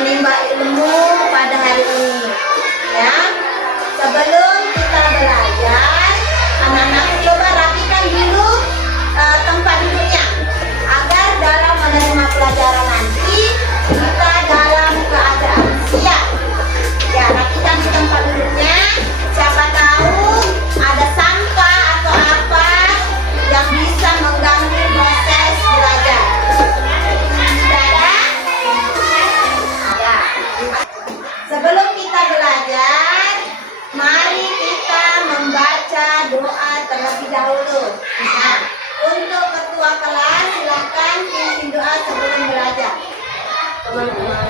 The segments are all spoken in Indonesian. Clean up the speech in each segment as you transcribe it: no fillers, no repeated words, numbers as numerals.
menimba ilmu pada hari ini. Ya, sebelum kita belajar, anak-anak coba rapikan dulu tempat duduknya agar dalam menerima pelajaran nanti kita dalam keadaan siap. Ya, rapikan di tempat duduknya. Siapa tahu ada sampah atau apa yang bisa mengganggu proses belajar. Sudah ada? Ya. Sebelum kita belajar, mari kita membaca doa terlebih dahulu. Nah, untuk ketua kelas silakan pimpin doa sebelum belajar. Teman-teman,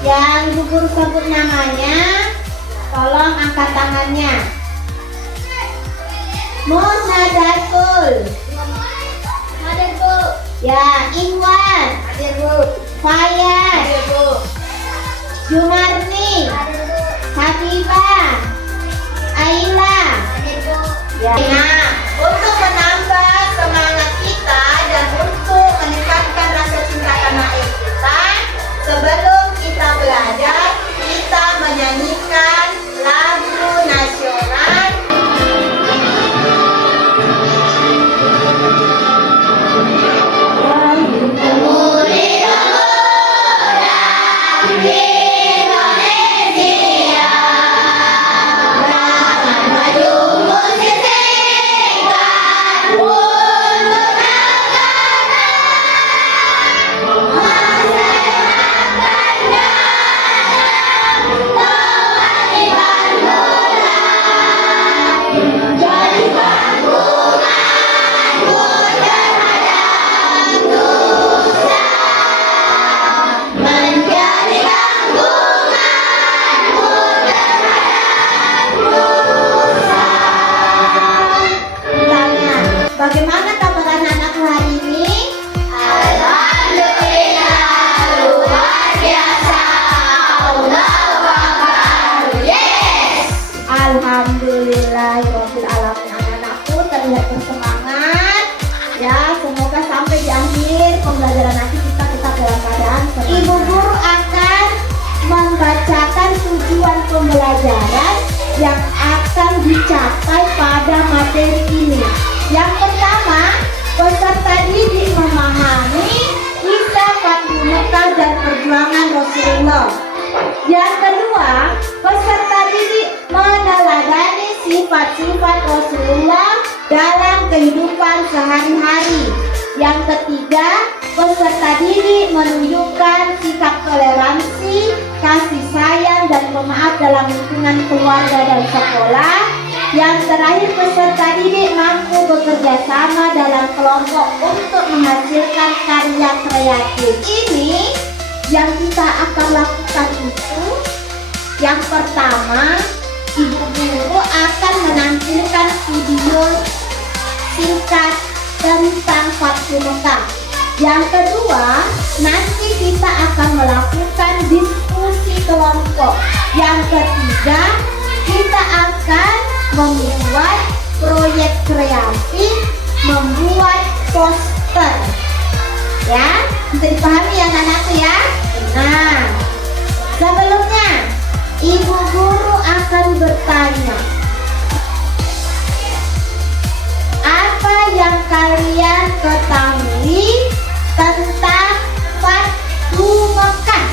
yang Ibu Guru sebut namanya, tolong angkat tangannya. Munadarkul. Hadir Bu. Ya, Iwan. Hadir Bu. Fayan. Hadir Bu. Jumarni. Hadir Bu. Habibah. Aila. Hadir Bu. Ya. Nah, untuk menambah semangat kita dan untuk meningkatkan rasa cinta tanah air kita, sebelum kita belajar, kita menyanyikan lagu nasional. Bagaimana kabar anak-anakku hari ini? Alhamdulillah, luar biasa. Yes. Alhamdulillah, Rabbil Alamin. Anak-anakku terlihat bersemangat. Ya, semoga sampai di akhir pembelajaran nanti kita tetap dalam keadaan semangat. Ibu Guru akan membacakan tujuan pembelajaran yang akan dicapai pada materi ini. Yang pertama, peserta didik memahami kisah Fathu Mekah dan perjuangan Rasulullah. Yang kedua, peserta didik meneladani sifat-sifat Rasulullah dalam kehidupan sehari-hari. Yang ketiga, peserta didik menunjukkan sikap toleransi, kasih sayang, dan pemaaf dalam lingkungan keluarga dan sekolah. Yang terakhir, peserta didik mampu bekerja sama dalam kelompok untuk menghasilkan karya kreatif. Ini yang kita akan lakukan itu, yang pertama, Ibu Guru akan menampilkan video singkat tentang Fathu Mekah. Yang kedua, nanti kita akan melakukan diskusi kelompok. Yang ketiga, kita akan membuat proyek kreatif, membuat poster. Ya, bisa dipahami ya anak-anakku ya. Nah, sebelumnya Ibu Guru akan bertanya, apa yang kalian ketahui tentang Fathu Mekah?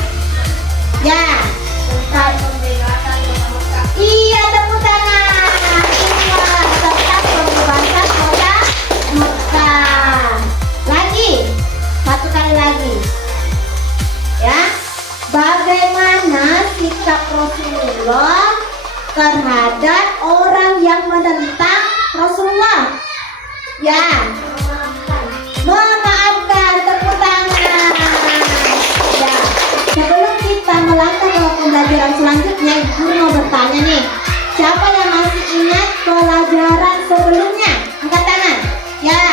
Ya, tentang pembebasan Mekah. Iya, tepuk tangan. Tentang pembebasan kota Mekah. Lagi, satu kali lagi. Ya, bagaimana sikap Rasulullah terhadap orang yang menentang Rasulullah? Ya, memaafkan. Tepuk tangan. Ya, sebelum kita melangkah ke pembelajaran selanjutnya, Ibu Guru mau bertanya nih, siapa yang masih ingat pelajaran sebelumnya? Angkat tangan. Ya.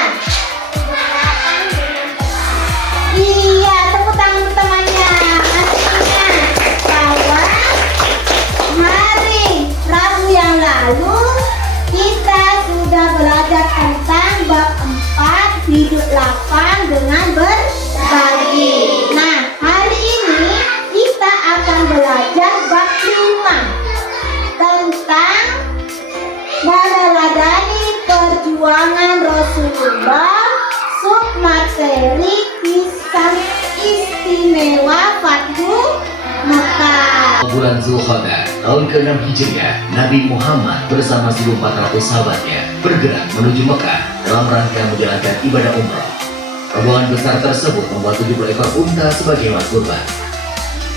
Iya, tepuk tangan temannya. Masih ingat bahwa hari Rabu yang lalu kita sudah belajar tentang bab 4 hidup lapang dengan berbagi. Nah, hari ini kita akan belajar bab 5 tentang meneladani perjuangan Rasulullah, submateri kisah istimewa Fathu Mekah. Bulan Zulqa'dah tahun ke-6 Hijriah, Nabi Muhammad bersama 1.400 sahabatnya bergerak menuju Mekah dalam rangka menjalankan ibadah umrah. Rombongan besar tersebut membawa 70 ekor unta sebagai hewan kurban.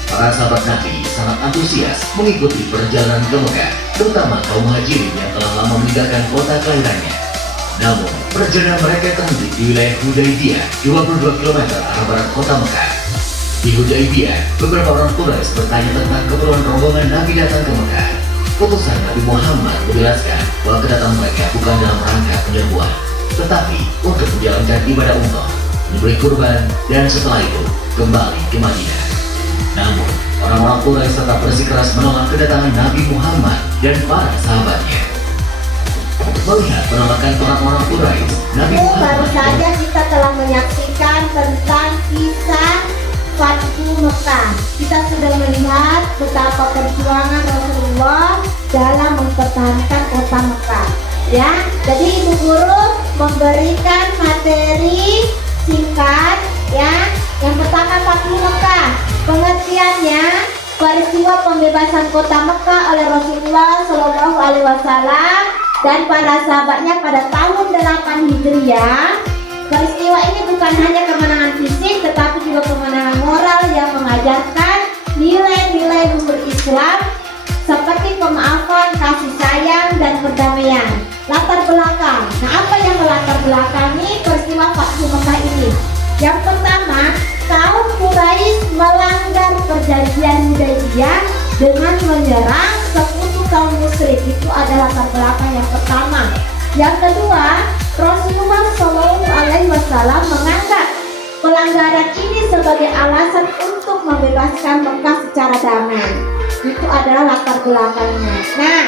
Para sahabat Nabi sangat antusias mengikuti perjalanan ke Mekah, terutama kaum muhajirin yang telah lama meninggalkan kota kelahirannya. Namun, perjalanan mereka terhenti di wilayah Hudaybiyah, 22 km arah barat kota Mekah. Di Hudaybiyah, beberapa orang Quraisy bertanya tentang keperluan rombongan Nabi datang ke Mekah. Putusan Nabi Muhammad menjelaskan bahwa kedatangan mereka bukan dalam rangka penyerbuan, tetapi untuk menjalankan ibadah umrah, memberi kurban, dan setelah itu kembali ke Madinah. Namun, orang-orang Quraisy tetap bersikeras menolak kedatangan Nabi Muhammad dan para sahabatnya. Melihat penolakan orang-orang Quraisy, Nabi Muhammad Baru saja kita telah menyaksikan tentang kisah Fathu Mekah. Kita sudah melihat betapa perjuangan Rasulullah dalam mempertahankan kota Mekah. Ya, jadi Ibu Guru memberikan materi singkat. Ya, yang pertama Fathu Mekah. Pengertiannya, peristiwa pembebasan kota Mekah oleh Rasulullah Shallallahu Alaihi Wasallam dan para sahabatnya pada tahun 8 Hijriah. Peristiwa ini bukan hanya kemenangan fisik, tetapi juga kemenangan moral yang mengajarkan nilai-nilai luhur Islam seperti pemaafan, kasih sayang, dan perdamaian. Latar belakang. Nah, apa yang melatar belakangi peristiwa Fathu Mekah ini? Yang pertama, kaum Quraisy melanggar perjanjian Hudaybiyah dengan menyerang sekutu kaum musyrik. Itu adalah latar belakang yang pertama. Yang kedua, Rasulullah Shallallahu Alaihi Wasallam menganggap pelanggaran ini sebagai alasan untuk membebaskan Mekah secara damai. Itu adalah latar belakangnya. Nah,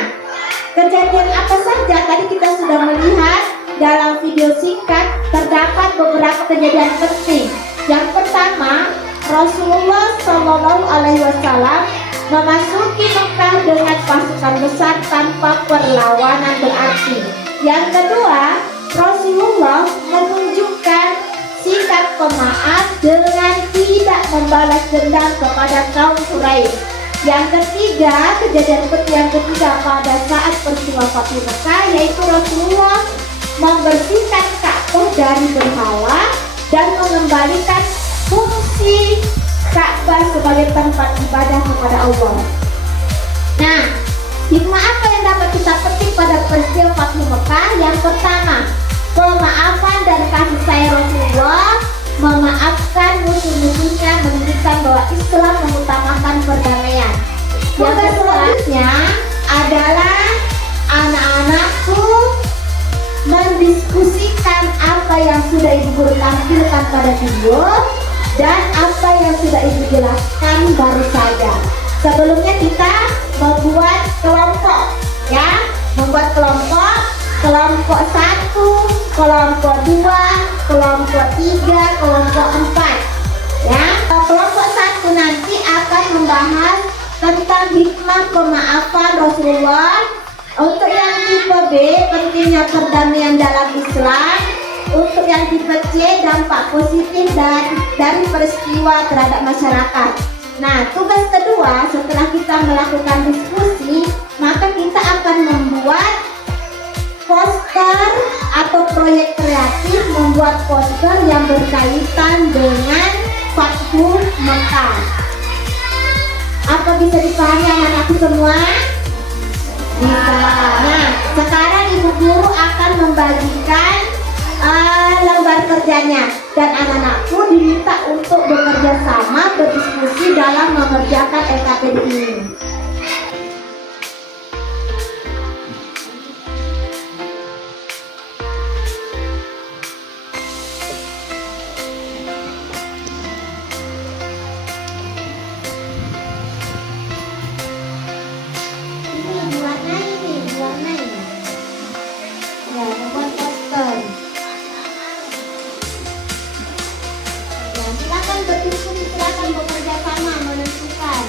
kejadian apa saja tadi kita sudah melihat dalam video singkat. Terdapat beberapa kejadian penting. Yang pertama, Rasulullah Shallallahu Alaihi Wasallam memasuki Mekah dengan pasukan besar tanpa perlawanan berarti. Yang kedua, Rasulullah menunjukkan sikap pemaaf dengan tidak membalas dendam kepada kaum Quraisy. Yang ketiga, kejadian penting yang ketiga pada saat peristiwa Fathu Mekah, yaitu Rasulullah membersihkan Ka'bah dari berhala dan mengembalikan fungsi Ka'bah sebagai tempat ibadah kepada Allah. Nah, hikmah apa yang dapat kita petik pada peristiwa Fathu Mekah? Yang pertama, pemaafan dan kasih sayang Rasulullah memaafkan musuh-musuhnya, menunjukkan bahwa Islam mengutamakan perdamaian. Yang selanjutnya adalah anak-anakku mendiskusikan apa yang sudah Ibu Guru tampilkan pada video dan apa yang sudah Ibu jelaskan baru saja. Sebelumnya kita membuat kelompok, ya, membuat kelompok 1, kelompok 2, kelompok 3, kelompok 4. Ya, kelompok 1 nanti akan membahas tentang hikmah pemaafan Rasulullah. Untuk yang tipe B, pentingnya perdamaian dalam Islam. Untuk yang tipe C, dampak positif dari peristiwa terhadap masyarakat. Nah, tugas kedua setelah kita melakukan diskusi, maka kita akan membuat poster atau proyek kreatif, membuat poster yang berkaitan dengan Fathu Mekah. Apa bisa dipahami anak-anakku semua? Bisa. Nah, sekarang Ibu Guru akan membagikan lembar kerjanya. Dan anak-anakku diminta untuk bekerja sama, berdiskusi dalam mengerjakan LKPD ini. Ya, membuat poster. Ya, silakan berdiskusi, silakan bekerja sama, menentukan.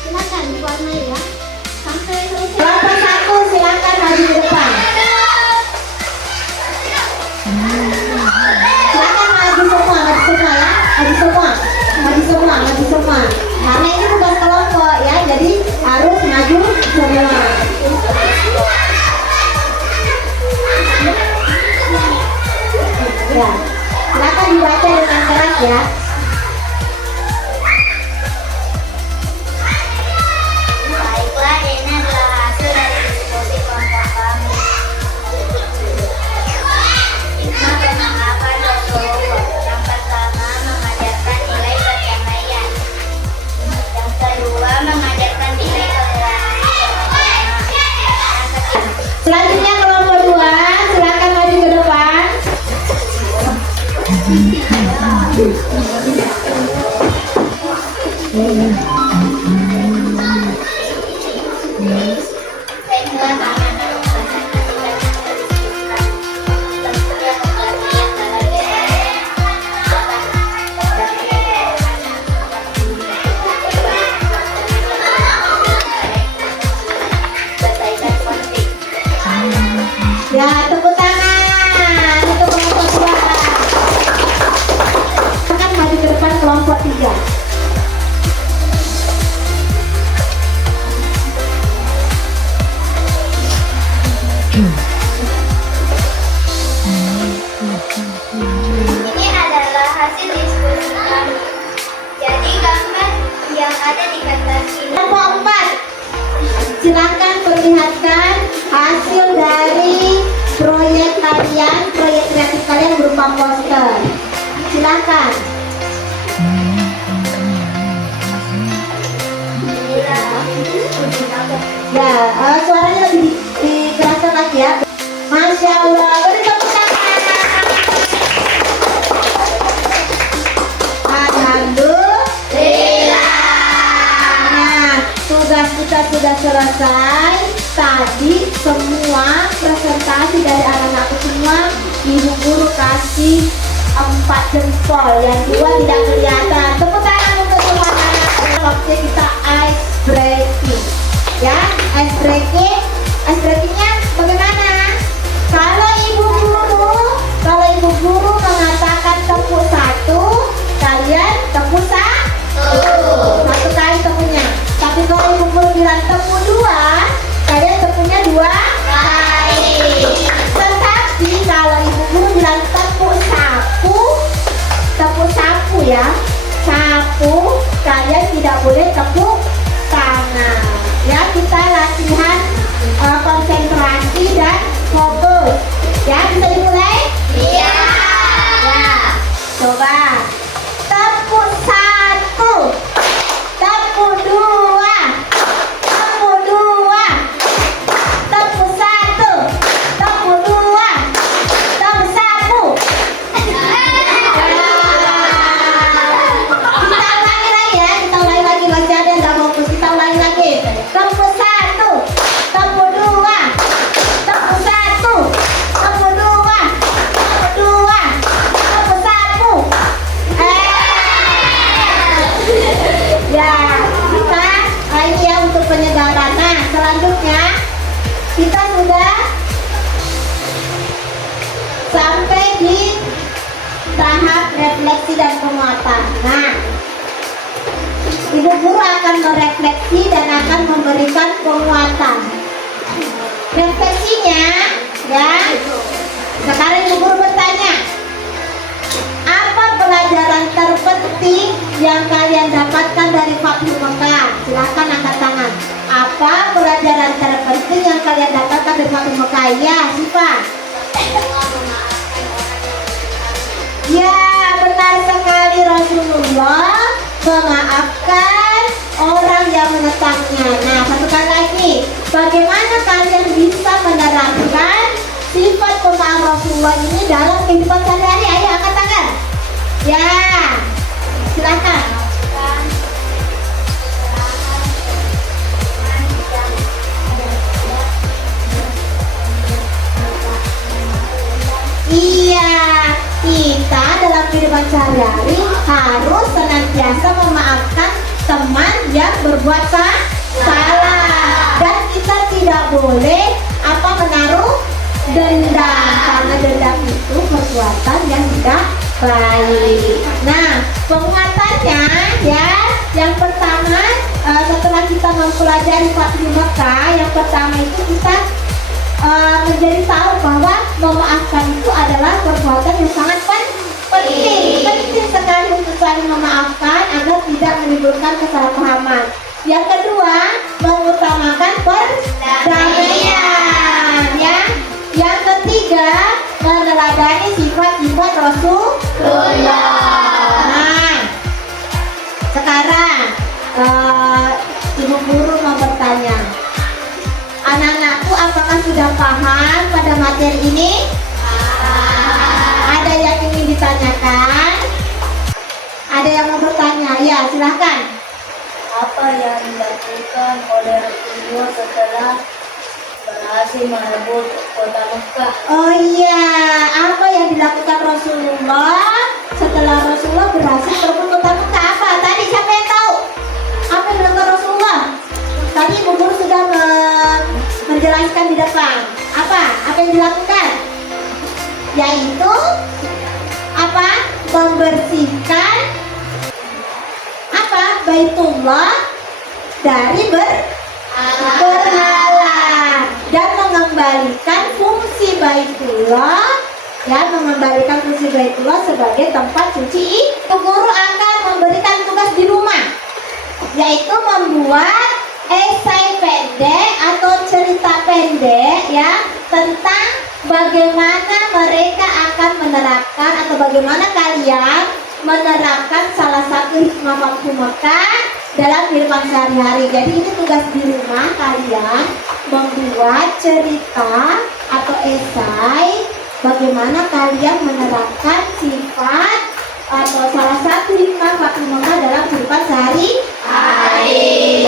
Silakan diwarnai ya. Sampai selesai. Kelompok 1 silakan maju ke depan. Silakan maju semua ya. Maju semua. Karena ini bukan kelompok ya, jadi harus maju semua. Ya, silakan dibaca dengan keras ya. Baiklah, ini adalah hasil dari diskusi kelompok kami. Hikmah penerapan Rasulullah. Yang pertama, mengajarkan nilai perdamaian. Yang kedua, mengajarkan nilai toleransi. Yang ketiga, Selanjutnya kelompok 2 silakan maju ke depan. baiklah, anak-anak merasakan tidak terdiskusikan. Tentunya pengertian dalam berkaitan konflik. Ya, tepuk tangan untuk kelompok 2. Silakan maju ke depan kelompok 3. Ini adalah hasil diskusi kami. Jadi gambar yang ada di kertas ini. Kelompok 4 silakan perlihatkan hasil dari proyek kalian, proyek kreatif kalian berupa poster. Silakan. Ya, suaranya lebih dikeraskan lagi ya. Masya Allah, beri tepuk tangan. Alhamdulillah. Nah, tugas kita sudah selesai. Tadi semua presentasi dari anak-anakku semua, ibu guru kasih 4 jempol, yang 2 tidak kelihatan. Tepuk tangan untuk semua anak-anak. Waktu kita ice breaking. Ya, ice breakingnya bagaimana? Kalau ibu guru mengatakan tepuk 1, kalian tepuk 1 kali tepuknya. Tapi kalau ibu guru bilang tepuk 2, kalian tepuknya 2 kali. Tetapi kalau ibu guru bilang tepuk sapu ya, sapu, kalian tidak boleh tepuk tangan. Ya, kita latihan konsentrasi dan fokus. Ya, bisa dimulai? Iya. Ya, coba. Tepuk 1, tepuk 2, tepuk 2, tepuk 1, tepuk 2, tepuk sapu. Kita ulangi lagi ya, masih ada yang nggak fokus. Kita ulangi lagi. Tepuk 1, tepuk 2, tepuk 1, tepuk 2, tepuk 2, tepuk sapu. Ya, kita ini ya untuk penyegaran. Nah, selanjutnya kita sudah sampai di tahap refleksi dan penguatan. Nah, ibu guru akan merefleksi dan akan memberikan penguatan. Refleksinya, ya. Sekarang ibu guru bertanya, apa pelajaran terpenting yang kalian dapatkan dari Fathul Mekah? Silakan angkat tangan. Apa pelajaran terpenting yang kalian dapatkan dari Fathul Mekah? Ya, Siva. Semua memaafkan orang yang Rasulullah memaafkan orang yang menentangnya. Nah, satu kali lagi, bagaimana kalian bisa menerapkan sifat pemaaf Rasulullah ini dalam kehidupan sehari-hari? Ayo angkat tangan. Ya, silakan. Iya, kita dalam kehidupan sehari-hari harus senantiasa memaafkan teman yang berbuat salah, dan kita tidak boleh menaruh dendam, karena dendam itu perbuatan yang tidak baik. Nah, penguatannya ya, yang pertama setelah kita mempelajari Fathul Mekah, yang pertama itu kita menjadi tahu bahwa memaafkan itu adalah perbuatan yang sangat penting sekali untuk saling memaafkan agar tidak menimbulkan kesalahpahaman. Yang kedua, mengutamakan perdamaian. Yang ketiga, meneladani sifat-sifat Rasulullah. Nah, sekarang ibu guru mau bertanya, anak-anakku apakah sudah paham pada materi ini? Ada yang ingin ditanyakan? Ada yang mau bertanya? Ya, silahkan. Apa yang dilakukan oleh Rasulullah setelah berhasil merebut kota Mekah? Oh iya, apa yang dilakukan Rasulullah setelah Rasulullah berhasil merebut kota Mekah? Apa? Tadi siapa yang tahu? Apa yang dilakukan Rasulullah? Tadi Ibu Guru sudah menjelaskan di depan. Apa yang dilakukan? Yaitu apa? Membersihkan Baitullah dari berhala dan mengembalikan fungsi Baitullah, sebagai tempat suci. Guru akan memberikan tugas di rumah, yaitu membuat esai pendek atau cerita pendek ya, tentang bagaimana mereka akan menerapkan atau bagaimana kalian menerapkan salah satu hikmah Fathul Mekah dalam kehidupan sehari-hari. Jadi ini tugas di rumah kalian, membuat cerita atau esai bagaimana kalian menerapkan sifat atau salah satu hikmah Fathul Mekah dalam kehidupan sehari-hari.